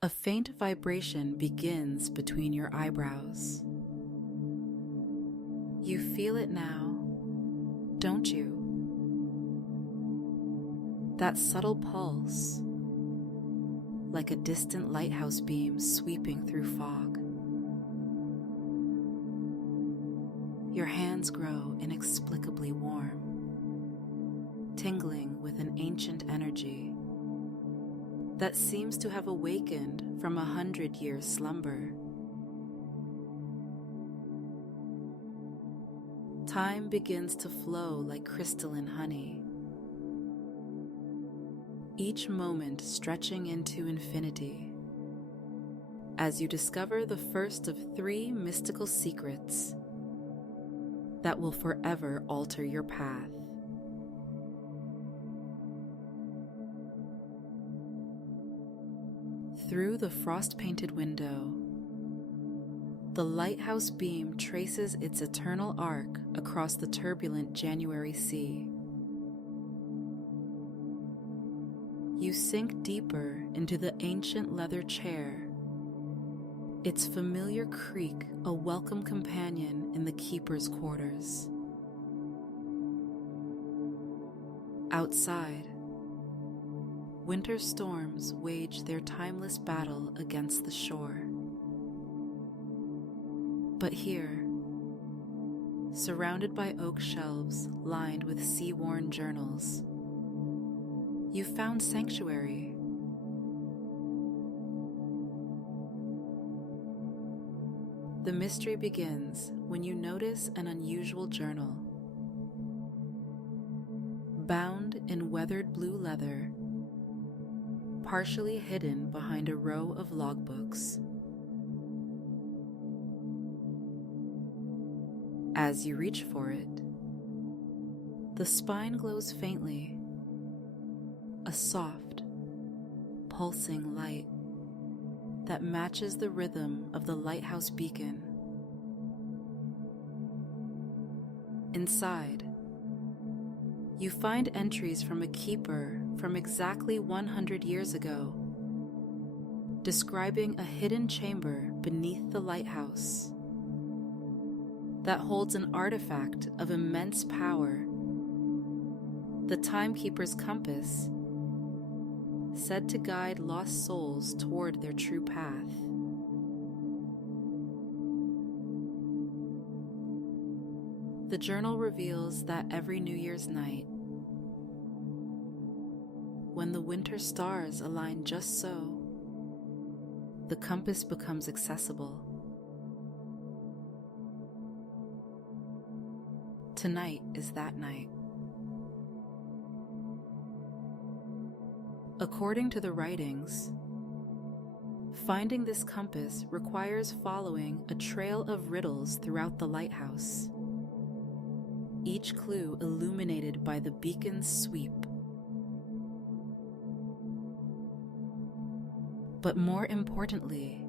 A faint vibration begins between your eyebrows. You feel it now, don't you? That subtle pulse, like a distant lighthouse beam sweeping through fog. Your hands grow inexplicably warm, tingling with an ancient energy that seems to have awakened from 100-year slumber. Time begins to flow like crystalline honey, each moment stretching into infinity, as you discover the first of 3 mystical secrets that will forever alter your path. Through the frost-painted window, the lighthouse beam traces its eternal arc across the turbulent January sea. You sink deeper into the ancient leather chair, its familiar creak a welcome companion in the keeper's quarters. Outside, winter storms wage their timeless battle against the shore. But here, surrounded by oak shelves lined with sea-worn journals, you found sanctuary. The mystery begins when you notice an unusual journal. Bound in weathered blue leather, partially hidden behind a row of logbooks. As you reach for it, the spine glows faintly, a soft, pulsing light that matches the rhythm of the lighthouse beacon. Inside, you find entries from a keeper from exactly 100 years ago, describing a hidden chamber beneath the lighthouse that holds an artifact of immense power, the timekeeper's compass, said to guide lost souls toward their true path. The journal reveals that every New Year's night, when the winter stars align just so, the compass becomes accessible. Tonight is that night. According to the writings, finding this compass requires following a trail of riddles throughout the lighthouse, each clue illuminated by the beacon's sweep. But more importantly,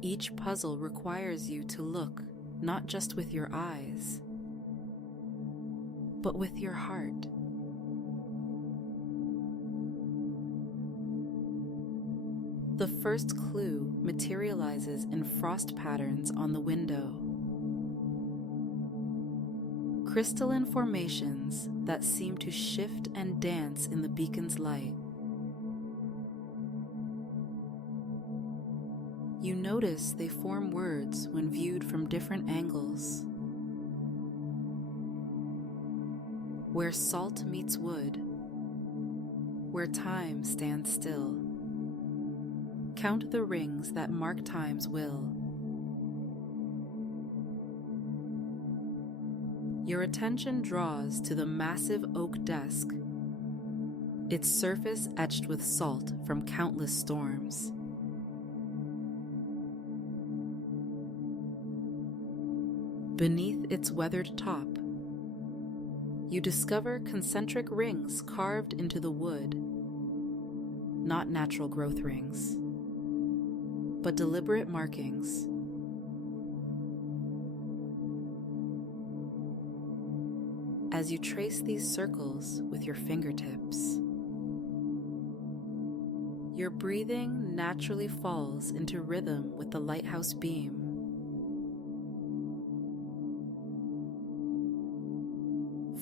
each puzzle requires you to look not just with your eyes, but with your heart. The first clue materializes in frost patterns on the window. Crystalline formations that seem to shift and dance in the beacon's light. You notice they form words when viewed from different angles. Where salt meets wood, where time stands still. Count the rings that mark time's will. Your attention draws to the massive oak desk, its surface etched with salt from countless storms. Beneath its weathered top, you discover concentric rings carved into the wood, not natural growth rings, but deliberate markings. As you trace these circles with your fingertips, Your breathing naturally falls into rhythm with the lighthouse beam.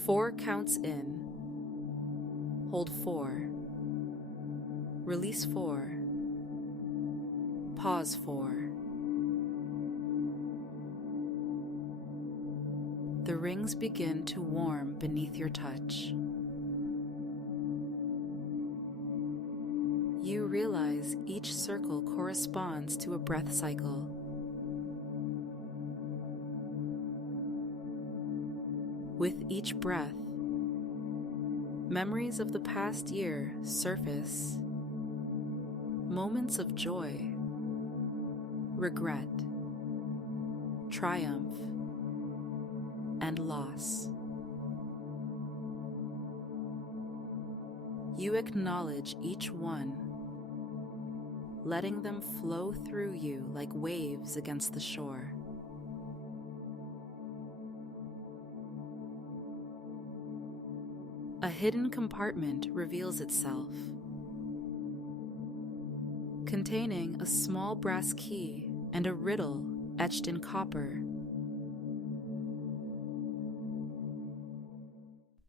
Four counts in. Hold 4. Release 4. Pause 4. The rings begin to warm beneath your touch. You realize each circle corresponds to a breath cycle. With each breath, memories of the past year surface. Moments of joy, regret, triumph, and loss. You acknowledge each one, letting them flow through you like waves against the shore. A hidden compartment reveals itself, containing a small brass key and a riddle etched in copper.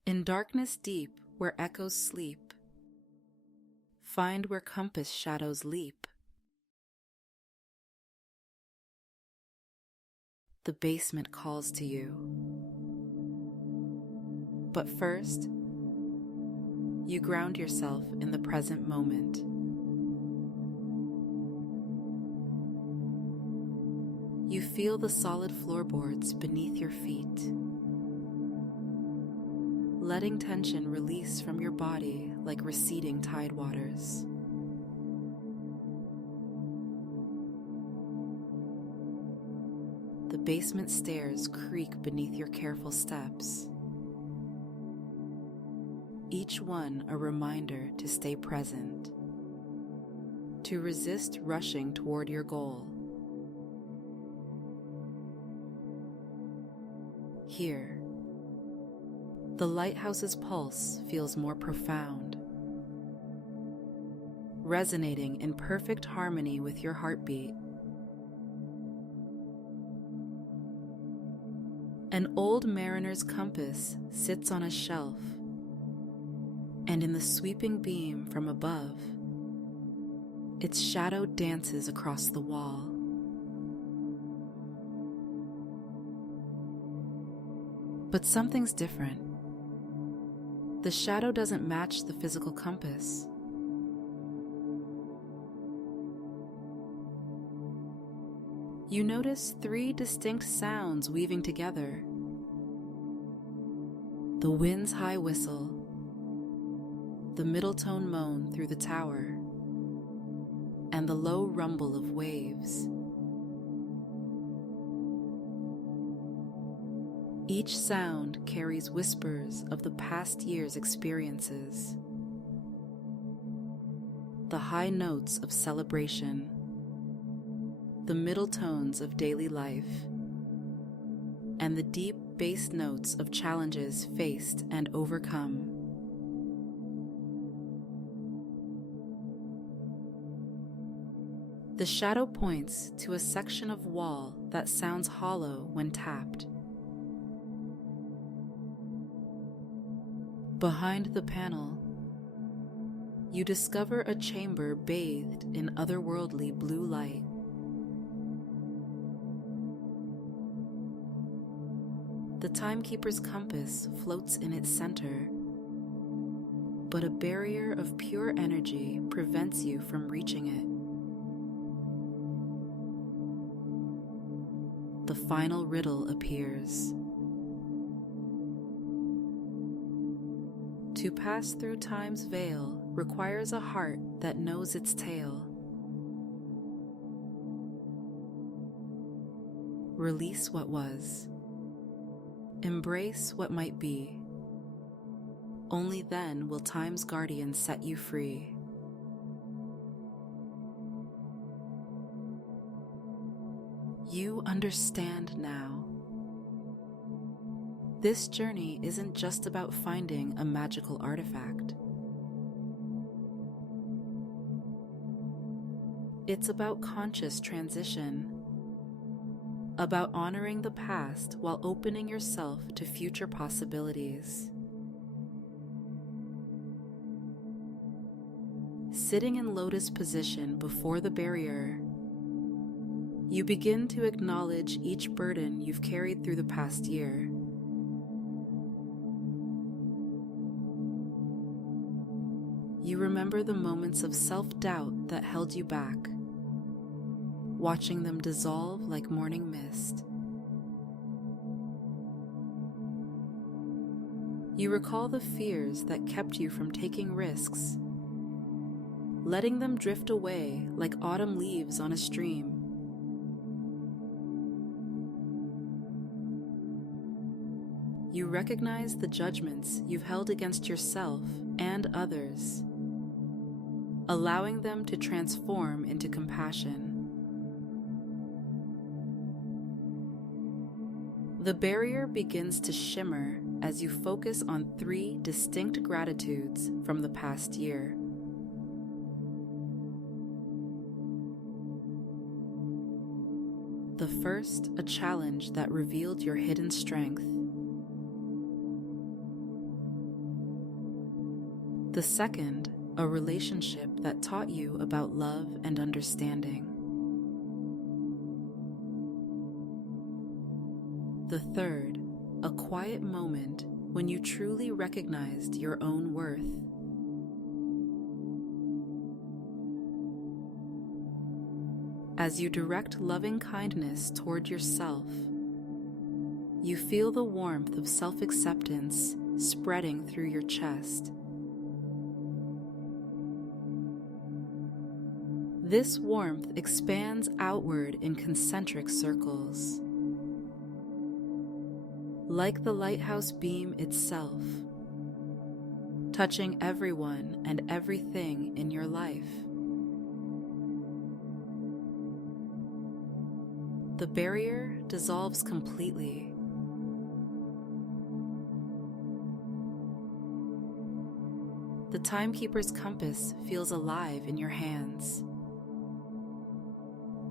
In darkness deep where echoes sleep, find where compass shadows leap. The basement calls to you. But first, you ground yourself in the present moment. You feel the solid floorboards beneath your feet, letting tension release from your body like receding tide waters. The basement stairs creak beneath your careful steps, each one a reminder to stay present, to resist rushing toward your goal. Here, the lighthouse's pulse feels more profound, resonating in perfect harmony with your heartbeat. An old mariner's compass sits on a shelf, and in the sweeping beam from above, its shadow dances across the wall. But something's different. The shadow doesn't match the physical compass. You notice 3 distinct sounds weaving together: the wind's high whistle, the middle tone moan through the tower, and the low rumble of waves. Each sound carries whispers of the past year's experiences, the high notes of celebration, the middle tones of daily life, and the deep bass notes of challenges faced and overcome. The shadow points to a section of wall that sounds hollow when tapped. Behind the panel, you discover a chamber bathed in otherworldly blue light. The timekeeper's compass floats in its center, but a barrier of pure energy prevents you from reaching it. The final riddle appears. To pass through time's veil requires a heart that knows its tale. Release what was. Embrace what might be. Only then will time's guardian set you free. You understand now. This journey isn't just about finding a magical artifact. It's about conscious transition, about honoring the past while opening yourself to future possibilities. Sitting in lotus position before the barrier, you begin to acknowledge each burden you've carried through the past year. You remember the moments of self-doubt that held you back, watching them dissolve like morning mist. You recall the fears that kept you from taking risks, letting them drift away like autumn leaves on a stream. You recognize the judgments you've held against yourself and others, allowing them to transform into compassion. The barrier begins to shimmer as you focus on 3 distinct gratitudes from the past year. The first, a challenge that revealed your hidden strength. The second, a relationship that taught you about love and understanding. The third, a quiet moment when you truly recognized your own worth. As you direct loving kindness toward yourself, you feel the warmth of self-acceptance spreading through your chest. This warmth expands outward in concentric circles, like the lighthouse beam itself, touching everyone and everything in your life. The barrier dissolves completely. The timekeeper's compass feels alive in your hands,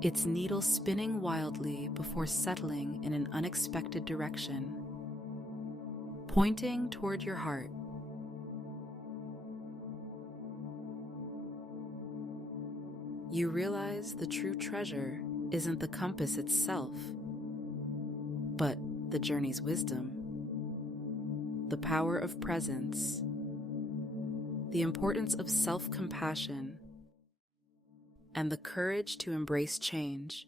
its needle spinning wildly before settling in an unexpected direction, pointing toward your heart. You realize the true treasure isn't the compass itself, but the journey's wisdom, the power of presence, the importance of self-compassion, and the courage to embrace change.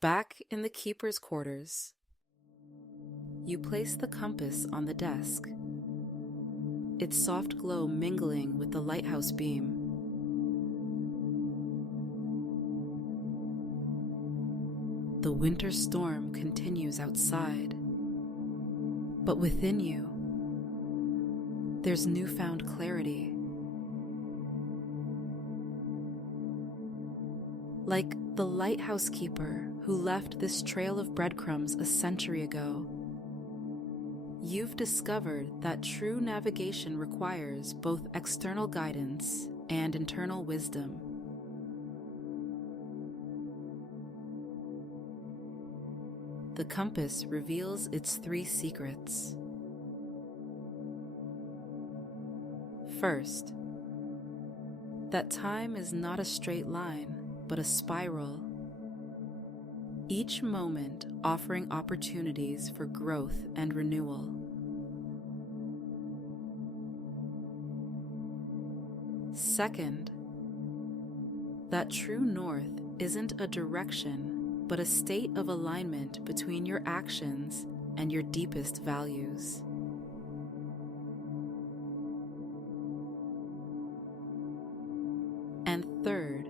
Back in the keeper's quarters, you place the compass on the desk, its soft glow mingling with the lighthouse beam. The winter storm continues outside, but within you, there's newfound clarity. Like the lighthouse keeper who left this trail of breadcrumbs a century ago, you've discovered that true navigation requires both external guidance and internal wisdom. The compass reveals its 3 secrets. First, that time is not a straight line, but a spiral, each moment offering opportunities for growth and renewal. Second, that true north isn't a direction, but a state of alignment between your actions and your deepest values. And third,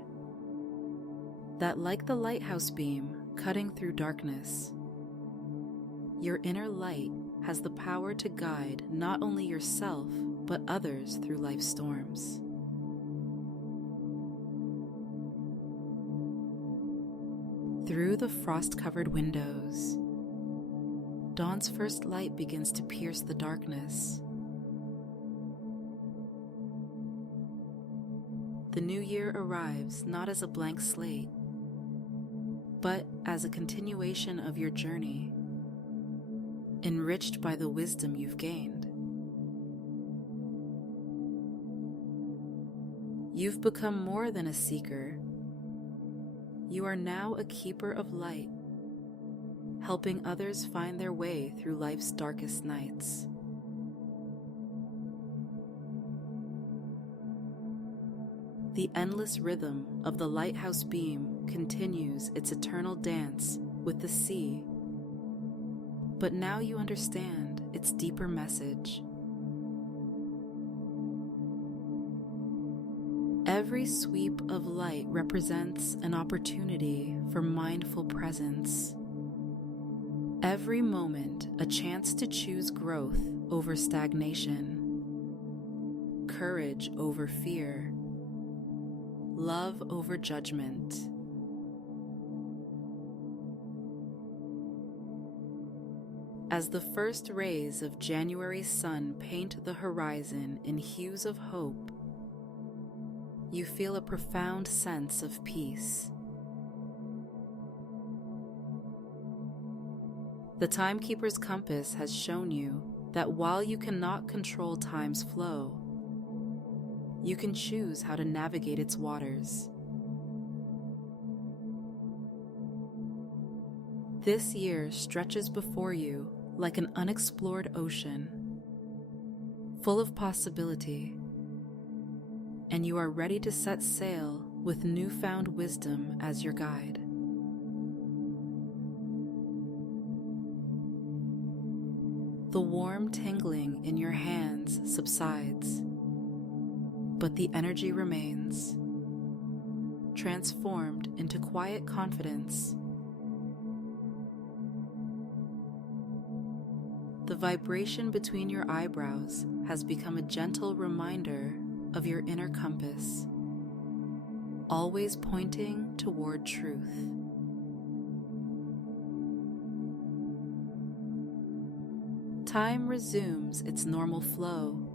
that like the lighthouse beam cutting through darkness, your inner light has the power to guide not only yourself, but others through life's storms. Through the frost-covered windows, dawn's first light begins to pierce the darkness. the new year arrives not as a blank slate, but as a continuation of your journey, enriched by the wisdom you've gained. You've become more than a seeker. You are now a keeper of light, helping others find their way through life's darkest nights. The endless rhythm of the lighthouse beam continues its eternal dance with the sea, but now you understand its deeper message. Every sweep of light represents an opportunity for mindful presence. Every moment a chance to choose growth over stagnation, courage over fear, love over judgment. As the first rays of January's sun paint the horizon in hues of hope, you feel a profound sense of peace. The timekeeper's compass has shown you that while you cannot control time's flow, you can choose how to navigate its waters. This year stretches before you like an unexplored ocean, full of possibility, and you are ready to set sail with newfound wisdom as your guide. The warm tingling in your hands subsides, but the energy remains, transformed into quiet confidence. The vibration between your eyebrows has become a gentle reminder of your inner compass, always pointing toward truth. Time resumes its normal flow,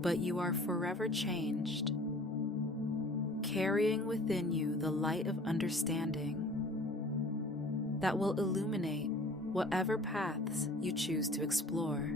but you are forever changed, carrying within you the light of understanding that will illuminate whatever paths you choose to explore.